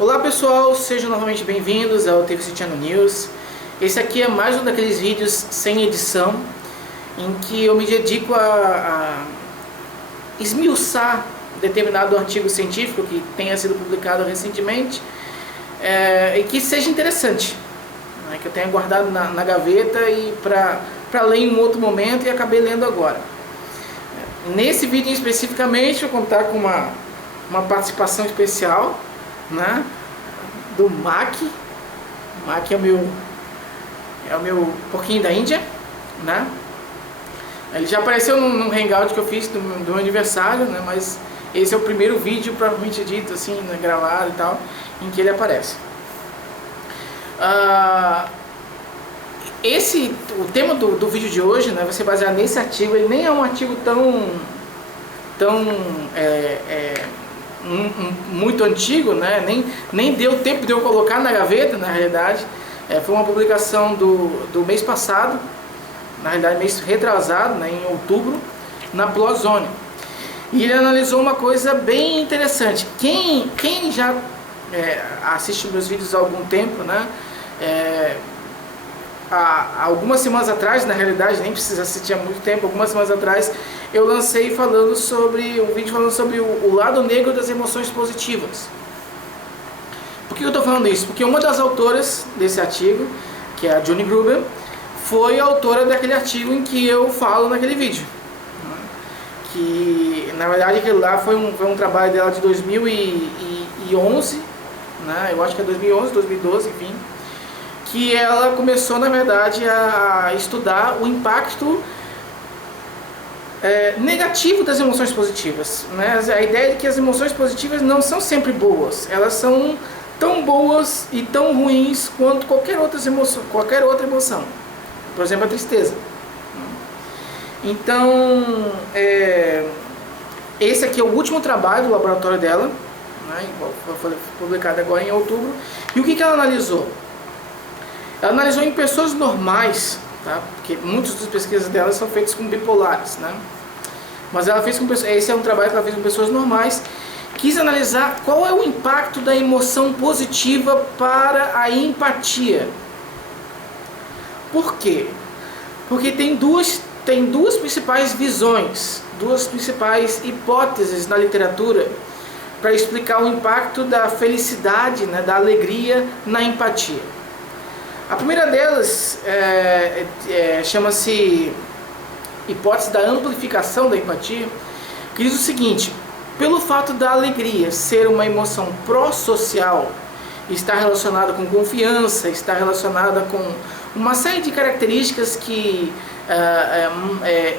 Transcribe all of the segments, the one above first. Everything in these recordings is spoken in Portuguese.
Olá pessoal, sejam novamente bem-vindos ao TVC Channel News. Esse aqui é mais um daqueles vídeos sem edição, em que eu me dedico a esmiuçar determinado artigo científico que tenha sido publicado recentemente e que seja interessante, né, que eu tenha guardado na gaveta e para ler em um outro momento e acabei lendo agora. Nesse vídeo especificamente eu vou contar com uma participação especial, né, do Mac. O Mac é o meu porquinho da Índia, né? Ele já apareceu num hangout que eu fiz do meu aniversário, né? Mas esse é o primeiro vídeo, propriamente dito, assim, né, gravado e tal, em que ele aparece. O tema do vídeo de hoje, né, vai ser baseado nesse artigo. Ele nem é um artigo muito antigo, né? Nem deu tempo de eu colocar na gaveta, na realidade. Foi uma publicação do mês passado, na realidade mês retrasado, né, em outubro, na PLOS ONE. E ele analisou uma coisa bem interessante. Quem já assiste meus vídeos há algum tempo, né, há algumas semanas atrás, na realidade nem precisa assistir há muito tempo, algumas semanas atrás eu lancei um vídeo falando sobre o lado negro das emoções positivas. Por que eu estou falando isso? Porque uma das autoras desse artigo, que é a Joni Gruber, foi a autora daquele artigo em que eu falo naquele vídeo, né? Que na verdade aquele lá foi um trabalho dela de 2011, né? Eu acho que é 2011, 2012, enfim, que ela começou na verdade a estudar o impacto negativo das emoções positivas, né? A ideia de que as emoções positivas não são sempre boas, elas são tão boas e tão ruins quanto qualquer outra emoção, por exemplo a tristeza. Então esse aqui é o último trabalho do laboratório dela, né? Foi publicado agora em outubro. E o que ela analisou? Ela analisou em pessoas normais, tá? Porque muitas das pesquisas dela são feitas com bipolares, né? Mas ela fez esse é um trabalho que ela fez com pessoas normais. Quis analisar qual é o impacto da emoção positiva para a empatia. Por quê? Porque tem duas principais visões, duas principais hipóteses na literatura para explicar o impacto da felicidade, né, da alegria na empatia. A primeira delas chama-se hipótese da amplificação da empatia, que diz o seguinte: pelo fato da alegria ser uma emoção pró-social, está relacionada com confiança, está relacionada com uma série de características que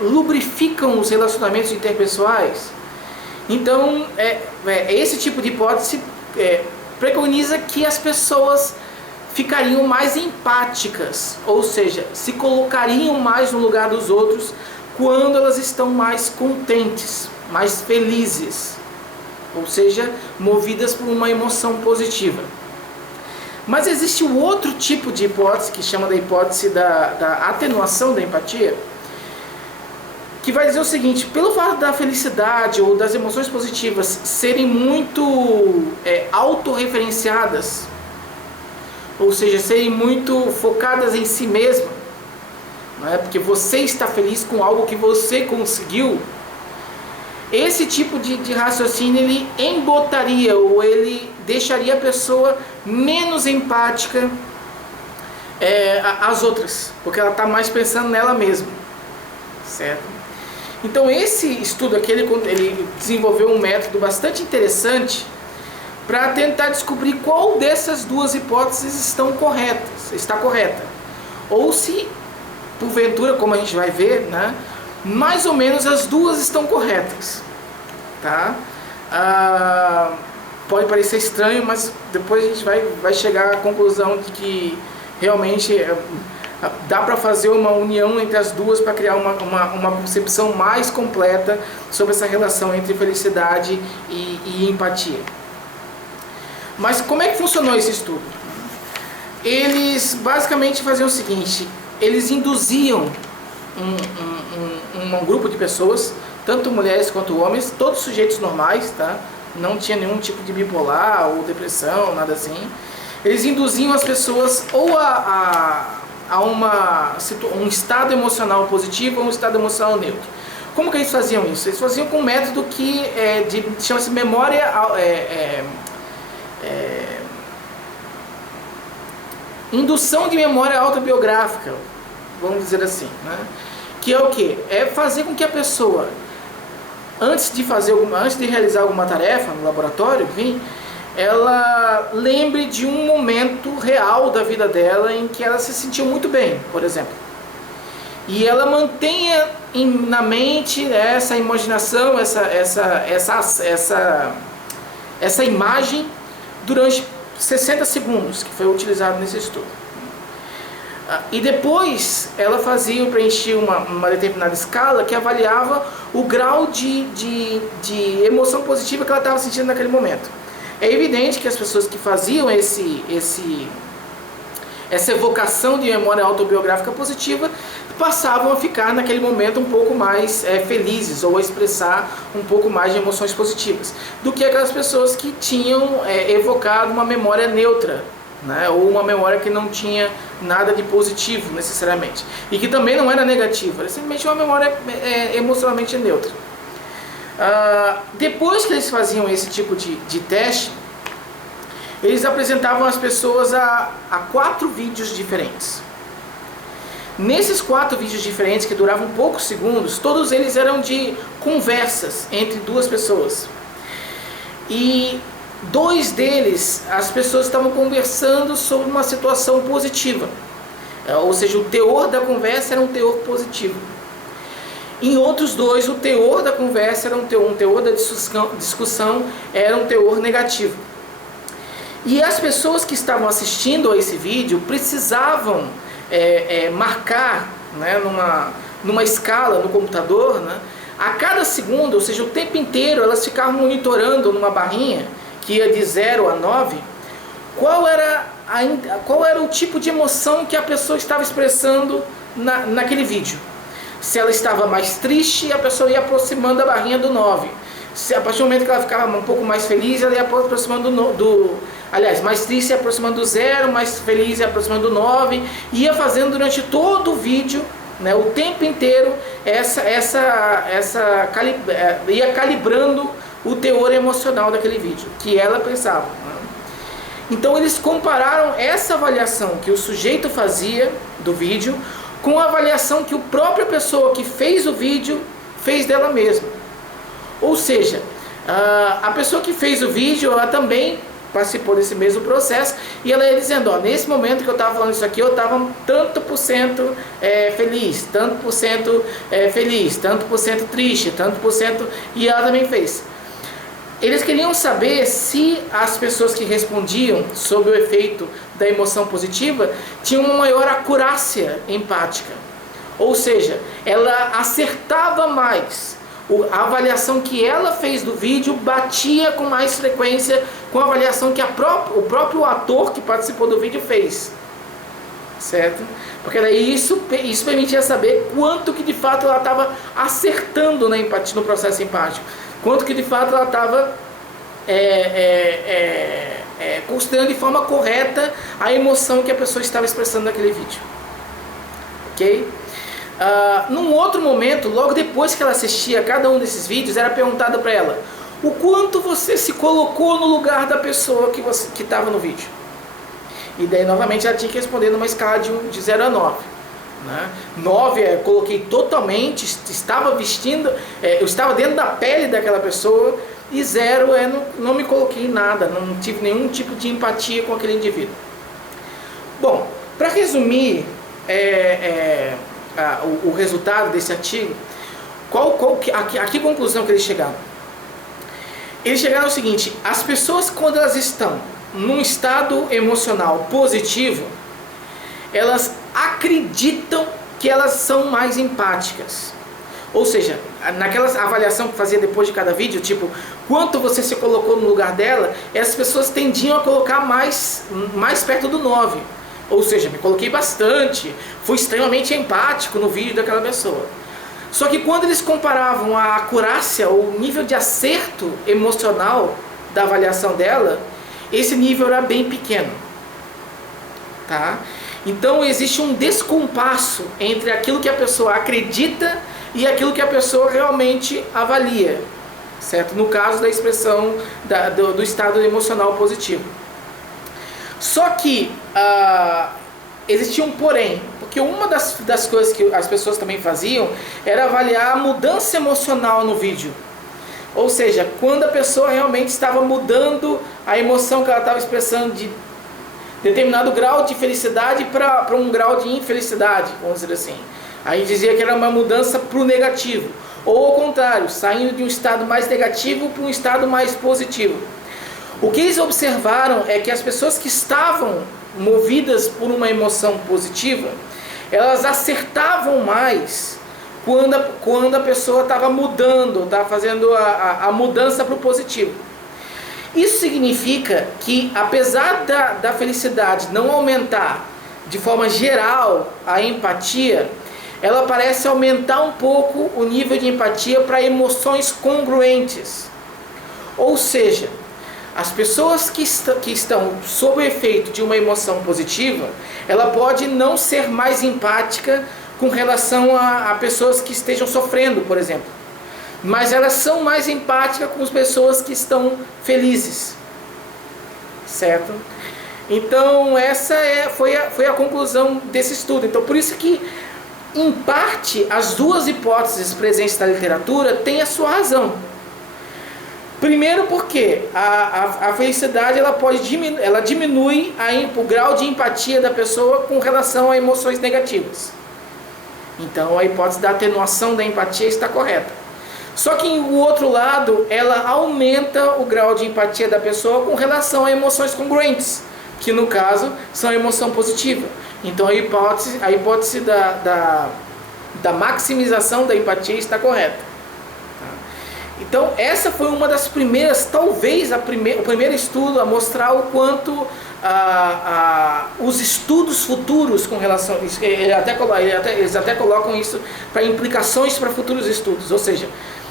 lubrificam os relacionamentos interpessoais. Então, esse tipo de hipótese preconiza que as pessoas ficariam mais empáticas, ou seja, se colocariam mais no lugar dos outros quando elas estão mais contentes, mais felizes, ou seja, movidas por uma emoção positiva. Mas existe um outro tipo de hipótese, que chama da hipótese da atenuação da empatia, que vai dizer o seguinte: pelo fato da felicidade ou das emoções positivas serem muito autorreferenciadas, ou seja, serem muito focadas em si mesma, não é? Porque você está feliz com algo que você conseguiu, esse tipo de raciocínio ele embotaria, ou ele deixaria a pessoa menos empática às outras, porque ela está mais pensando nela mesma, certo? Então esse estudo aqui, ele desenvolveu um método bastante interessante para tentar descobrir qual dessas duas hipóteses está correta, ou se, porventura, como a gente vai ver, né, mais ou menos as duas estão corretas, tá? Pode parecer estranho, mas depois a gente vai chegar à conclusão de que realmente dá para fazer uma união entre as duas para criar uma concepção mais completa sobre essa relação entre felicidade e empatia. Mas como é que funcionou esse estudo? Eles basicamente faziam o seguinte: eles induziam um grupo de pessoas, tanto mulheres quanto homens, todos sujeitos normais, tá? não tinha nenhum tipo de bipolar ou depressão, nada assim. Eles induziam as pessoas ou a um estado emocional positivo ou um estado emocional neutro. Como que eles faziam isso? Eles faziam com um método que chama-se memória indução de memória autobiográfica, vamos dizer assim, né? Que é o que? É fazer com que a pessoa, antes de realizar alguma tarefa no laboratório, enfim, ela lembre de um momento real da vida dela em que ela se sentiu muito bem, por exemplo. E ela mantenha na mente essa imaginação, essa imagem durante 60 segundos, que foi utilizado nesse estudo. E depois ela preenchia uma determinada escala que avaliava o grau de emoção positiva que ela estava sentindo naquele momento. É evidente que as pessoas que faziam essa evocação de memória autobiográfica positiva passavam a ficar naquele momento um pouco mais felizes, ou a expressar um pouco mais de emoções positivas, do que aquelas pessoas que tinham evocado uma memória neutra, né, ou uma memória que não tinha nada de positivo necessariamente, e que também não era negativa, era simplesmente uma memória emocionalmente neutra. Depois que eles faziam esse tipo de teste, eles apresentavam as pessoas a 4 vídeos diferentes. Nesses 4 vídeos diferentes, que duravam poucos segundos, todos eles eram de conversas entre 2 pessoas. E 2 deles, as pessoas estavam conversando sobre uma situação positiva. Ou seja, o teor da conversa era um teor positivo. Em outros 2, o teor da conversa era um teor da discussão era um teor negativo. E as pessoas que estavam assistindo a esse vídeo precisavam marcar, né, numa escala no computador, né, a cada segundo, ou seja, o tempo inteiro, elas ficavam monitorando numa barrinha que ia de 0 a 9, qual era o tipo de emoção que a pessoa estava expressando naquele vídeo. Se ela estava mais triste, a pessoa ia aproximando a barrinha do 9. Se a partir do momento que ela ficava um pouco mais feliz, ela ia aproximando mais triste ia aproximando do 0, mais feliz ia aproximando do 9, ia fazendo durante todo o vídeo, né, o tempo inteiro, ia calibrando o teor emocional daquele vídeo, que ela pensava, né? Então eles compararam essa avaliação que o sujeito fazia do vídeo com a avaliação que a própria pessoa que fez o vídeo fez dela mesma. Ou seja, a pessoa que fez o vídeo, ela também participou desse mesmo processo, e ela ia dizendo, nesse momento que eu estava falando isso aqui, eu estava tanto por cento feliz, tanto por cento feliz, tanto por cento triste, tanto por cento, e ela também fez. Eles queriam saber se as pessoas que respondiam sob o efeito da emoção positiva tinham uma maior acurácia empática. Ou seja, ela acertava mais. A avaliação que ela fez do vídeo batia com mais frequência com a avaliação que o próprio ator que participou do vídeo fez. Certo? Porque daí isso permitia saber quanto que de fato ela estava acertando na empatia, no processo empático. Quanto que de fato ela estava considerando de forma correta a emoção que a pessoa estava expressando naquele vídeo. Ok? Num outro momento, logo depois que ela assistia cada um desses vídeos, era perguntado para ela o quanto você se colocou no lugar da pessoa que estava no vídeo. E daí novamente ela tinha que responder numa escala de 0 a 9. Né? 9 coloquei totalmente, estava vestindo, eu estava dentro da pele daquela pessoa, e 0 não me coloquei em nada, não tive nenhum tipo de empatia com aquele indivíduo. Bom, para resumir o resultado desse artigo, a que conclusão que eles chegaram? Eles chegaram ao seguinte: as pessoas, quando elas estão num estado emocional positivo, elas acreditam que elas são mais empáticas. Ou seja, naquela avaliação que fazia depois de cada vídeo, tipo, quanto você se colocou no lugar dela, essas pessoas tendiam a colocar mais perto do 9. Ou seja, me coloquei bastante, fui extremamente empático no vídeo daquela pessoa. Só que quando eles comparavam a acurácia, ou o nível de acerto emocional da avaliação dela, esse nível era bem pequeno, tá? Então existe um descompasso entre aquilo que a pessoa acredita e aquilo que a pessoa realmente avalia, certo? No caso da expressão do estado emocional positivo. Só que existia um porém, porque uma das coisas que as pessoas também faziam era avaliar a mudança emocional no vídeo. Ou seja, quando a pessoa realmente estava mudando a emoção que ela estava expressando de determinado grau de felicidade para um grau de infelicidade, vamos dizer assim. Aí dizia que era uma mudança para o negativo. Ou ao contrário, saindo de um estado mais negativo para um estado mais positivo. O que eles observaram é que as pessoas que estavam movidas por uma emoção positiva, elas acertavam mais quando a pessoa estava mudando, estava fazendo a mudança para o positivo. Isso significa que, apesar da felicidade não aumentar de forma geral a empatia, ela parece aumentar um pouco o nível de empatia para emoções congruentes. Ou seja, as pessoas que estão sob o efeito de uma emoção positiva, ela pode não ser mais empática com relação a pessoas que estejam sofrendo, por exemplo. Mas elas são mais empáticas com as pessoas que estão felizes. Certo? Então essa foi a conclusão desse estudo. Então por isso que, em parte, as duas hipóteses presentes na literatura têm a sua razão. Primeiro porque a felicidade ela diminui o grau de empatia da pessoa com relação a emoções negativas. Então a hipótese da atenuação da empatia está correta. Só que o outro lado, ela aumenta o grau de empatia da pessoa com relação a emoções congruentes, que no caso são a emoção positiva. Então a hipótese da maximização da empatia está correta. Então essa foi uma das primeiras, talvez o primeiro estudo a mostrar o quanto os estudos futuros com relação a isso, eles até colocam isso para implicações para futuros estudos, ou seja,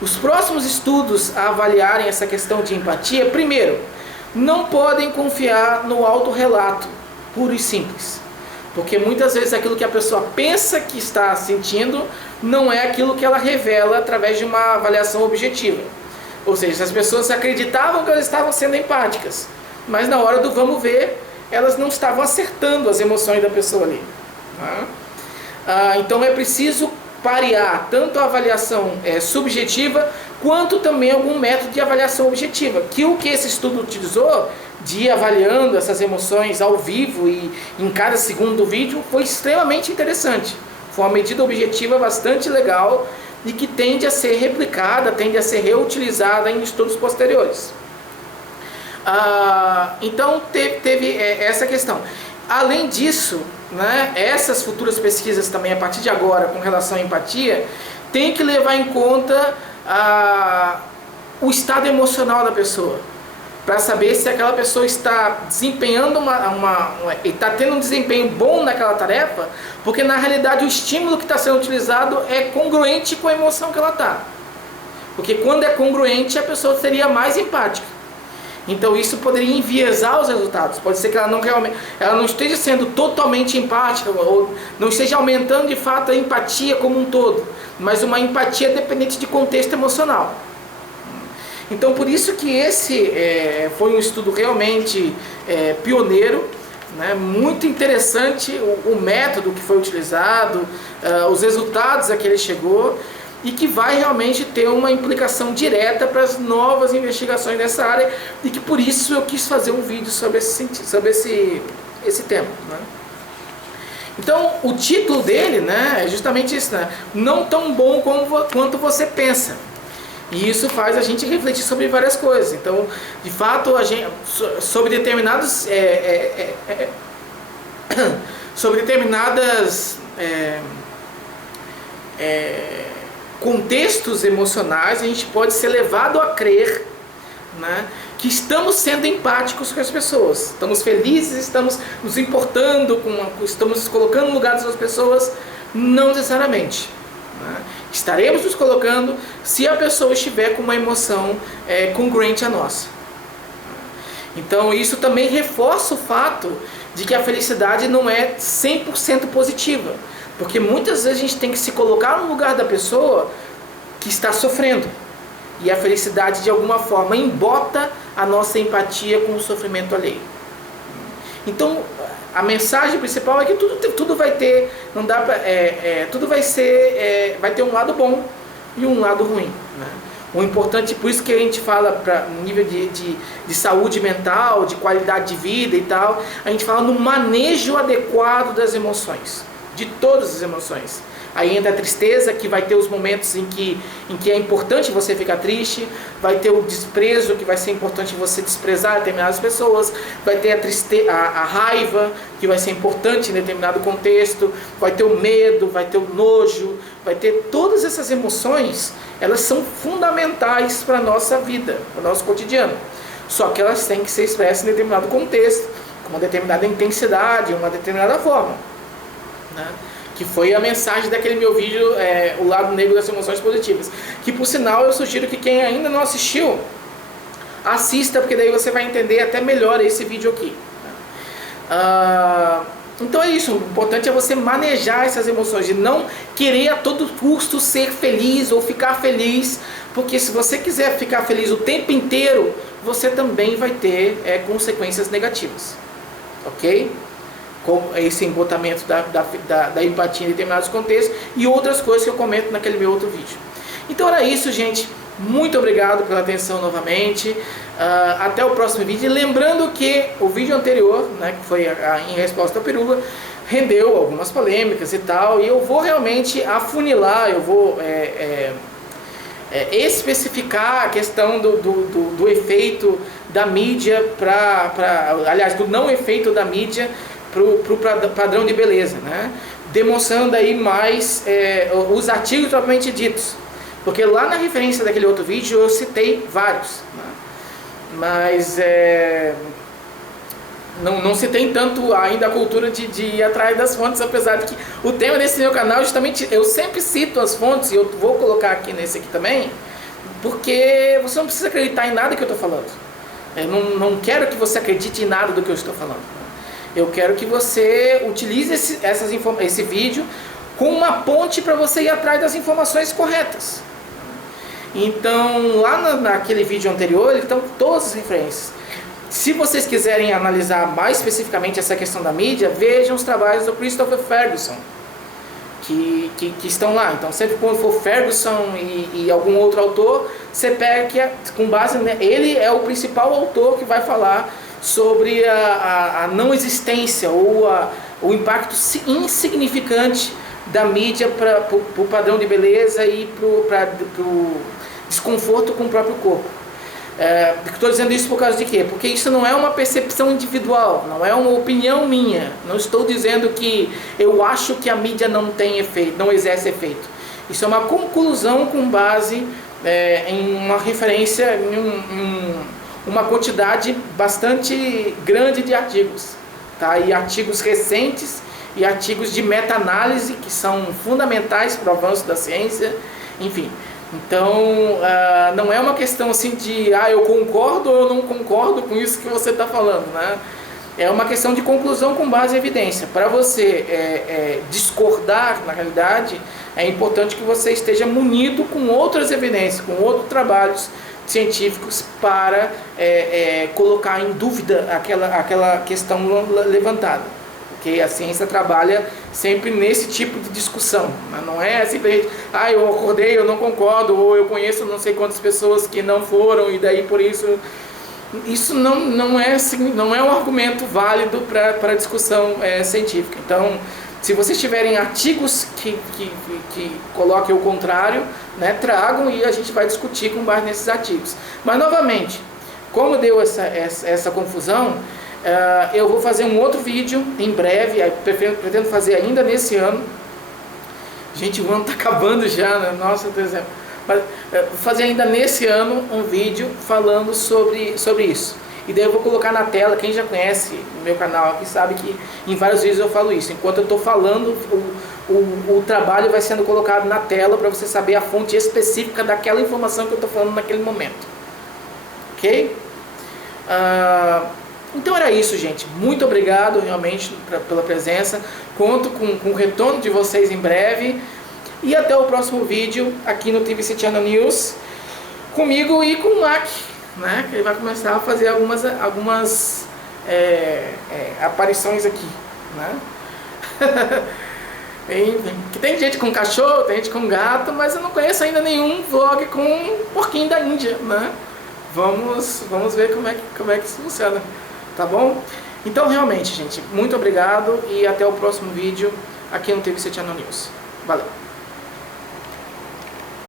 os próximos estudos a avaliarem essa questão de empatia, primeiro, não podem confiar no autorrelato puro e simples, porque muitas vezes aquilo que a pessoa pensa que está sentindo não é aquilo que ela revela através de uma avaliação objetiva. Ou seja, as pessoas acreditavam que elas estavam sendo empáticas, mas na hora do vamos ver, elas não estavam acertando as emoções da pessoa ali. Então é preciso parear tanto a avaliação subjetiva, quanto também algum método de avaliação objetiva, que o que esse estudo utilizou de ir avaliando essas emoções ao vivo e em cada segundo do vídeo foi extremamente interessante. Foi uma medida objetiva bastante legal e que tende a ser replicada, tende a ser reutilizada em estudos posteriores. Então teve essa questão. Além disso, né, essas futuras pesquisas também a partir de agora com relação à empatia tem que levar em conta o estado emocional da pessoa, para saber se aquela pessoa está desempenhando está tendo um desempenho bom naquela tarefa, porque na realidade o estímulo que está sendo utilizado é congruente com a emoção que ela está. Porque quando é congruente, a pessoa seria mais empática. Então isso poderia enviesar os resultados. Pode ser que ela não esteja sendo totalmente empática, ou não esteja aumentando de fato a empatia como um todo, mas uma empatia dependente de contexto emocional. Então por isso que esse foi um estudo realmente pioneiro, né? Muito interessante o método que foi utilizado, os resultados a que ele chegou, e que vai realmente ter uma implicação direta para as novas investigações nessa área, e que por isso eu quis fazer um vídeo sobre esse tema, né? Então o título dele, né, é justamente isso, né? Não tão bom quanto você pensa. E isso faz a gente refletir sobre várias coisas. Então, de fato, sobre determinados contextos emocionais, a gente pode ser levado a crer, né, que estamos sendo empáticos com as pessoas. Estamos felizes, estamos nos importando, estamos nos colocando no lugar das pessoas, não necessariamente. Né? Estaremos nos colocando se a pessoa estiver com uma emoção congruente à nossa. Então isso também reforça o fato de que a felicidade não é 100% positiva. Porque muitas vezes a gente tem que se colocar no lugar da pessoa que está sofrendo. E a felicidade de alguma forma embota a nossa empatia com o sofrimento alheio. Então a mensagem principal é que tudo vai ter, não dá pra, tudo vai ser, vai ter um lado bom e um lado ruim, né? O importante, por isso que a gente fala para nível de saúde mental, de qualidade de vida e tal, a gente fala no manejo adequado das emoções, de todas as emoções. Aí entra a tristeza, que vai ter os momentos em que é importante você ficar triste, vai ter o desprezo, que vai ser importante você desprezar determinadas pessoas, vai ter a raiva, que vai ser importante em determinado contexto, vai ter o medo, vai ter o nojo, vai ter todas essas emoções, elas são fundamentais para a nossa vida, para o nosso cotidiano. Só que elas têm que ser expressas em determinado contexto, com uma determinada intensidade, uma determinada forma, né? Que foi a mensagem daquele meu vídeo, o lado negro das emoções positivas, que por sinal eu sugiro que quem ainda não assistiu, assista, porque daí você vai entender até melhor esse vídeo aqui. Então é isso, o importante é você manejar essas emoções, de não querer a todo custo ser feliz ou ficar feliz, porque se você quiser ficar feliz o tempo inteiro, você também vai ter consequências negativas, ok? Com esse embotamento da empatia em determinados contextos e outras coisas que eu comento naquele meu outro vídeo. Então era isso, gente. Muito obrigado pela atenção novamente. Até o próximo vídeo. E lembrando que o vídeo anterior, né, que foi em resposta ao Pirula, rendeu algumas polêmicas e tal. E eu vou realmente afunilar, eu vou especificar a questão do efeito da mídia aliás, do não efeito da mídia para o padrão de beleza, né? Demonstrando aí mais os artigos propriamente ditos, porque lá na referência daquele outro vídeo eu citei vários, né? Mas não citei tanto ainda a cultura de ir atrás das fontes, apesar de que o tema desse meu canal justamente, eu sempre cito as fontes, e eu vou colocar aqui nesse aqui também, porque você não precisa acreditar em nada que eu estou falando. Eu não quero que você acredite em nada do que eu estou falando. Eu quero que você utilize esse vídeo com uma ponte para você ir atrás das informações corretas. Então, lá naquele vídeo anterior, estão todas as referências. Se vocês quiserem analisar mais especificamente essa questão da mídia, vejam os trabalhos do Christopher Ferguson, que estão lá. Então, sempre quando for Ferguson e algum outro autor, você pega que, com base ele é o principal autor que vai falar sobre a não existência ou o impacto insignificante da mídia para o padrão de beleza e para o desconforto com o próprio corpo. Estou dizendo isso por causa de quê? Porque isso não é uma percepção individual, não é uma opinião minha. Não estou dizendo que eu acho que a mídia não tem efeito, não exerce efeito. Isso é uma conclusão com base em uma referência, uma quantidade bastante grande de artigos, tá? E artigos recentes e artigos de meta-análise que são fundamentais para o avanço da ciência, enfim. Então, não é uma questão assim de eu concordo ou eu não concordo com isso que você está falando, né? É uma questão de conclusão com base em evidência. Para você discordar, na realidade, é importante que você esteja munido com outras evidências, com outros trabalhos científicos para colocar em dúvida aquela questão levantada. Porque a ciência trabalha sempre nesse tipo de discussão. Não é simplesmente, eu acordei, eu não concordo, ou eu conheço não sei quantas pessoas que não foram e daí por isso... Isso não é um argumento válido para a discussão científica. Então, se vocês tiverem artigos que coloquem o contrário, né, tragam e a gente vai discutir com base nesses artigos. Mas, novamente, como deu essa confusão, eu vou fazer um outro vídeo em breve, pretendo fazer ainda nesse ano. Gente, o ano está acabando já, né? Nossa, por exemplo. Mas vou fazer ainda nesse ano um vídeo falando sobre isso. E daí eu vou colocar na tela, quem já conhece o meu canal aqui sabe que em vários vídeos eu falo isso. Enquanto eu estou falando, o trabalho vai sendo colocado na tela para você saber a fonte específica daquela informação que eu estou falando naquele momento. Ok? Então era isso, gente. Muito obrigado realmente pela presença. Conto com o retorno de vocês em breve. E até o próximo vídeo aqui no TVC Channel News. Comigo e com o Mac, né? Que ele vai começar a fazer algumas aparições aqui, né? Que tem gente com cachorro, tem gente com gato, mas eu não conheço ainda nenhum vlog com um porquinho da Índia, né? Vamos ver como é que isso funciona, tá bom? Então realmente, gente, muito obrigado e até o próximo vídeo aqui no TVC Channel News. Valeu!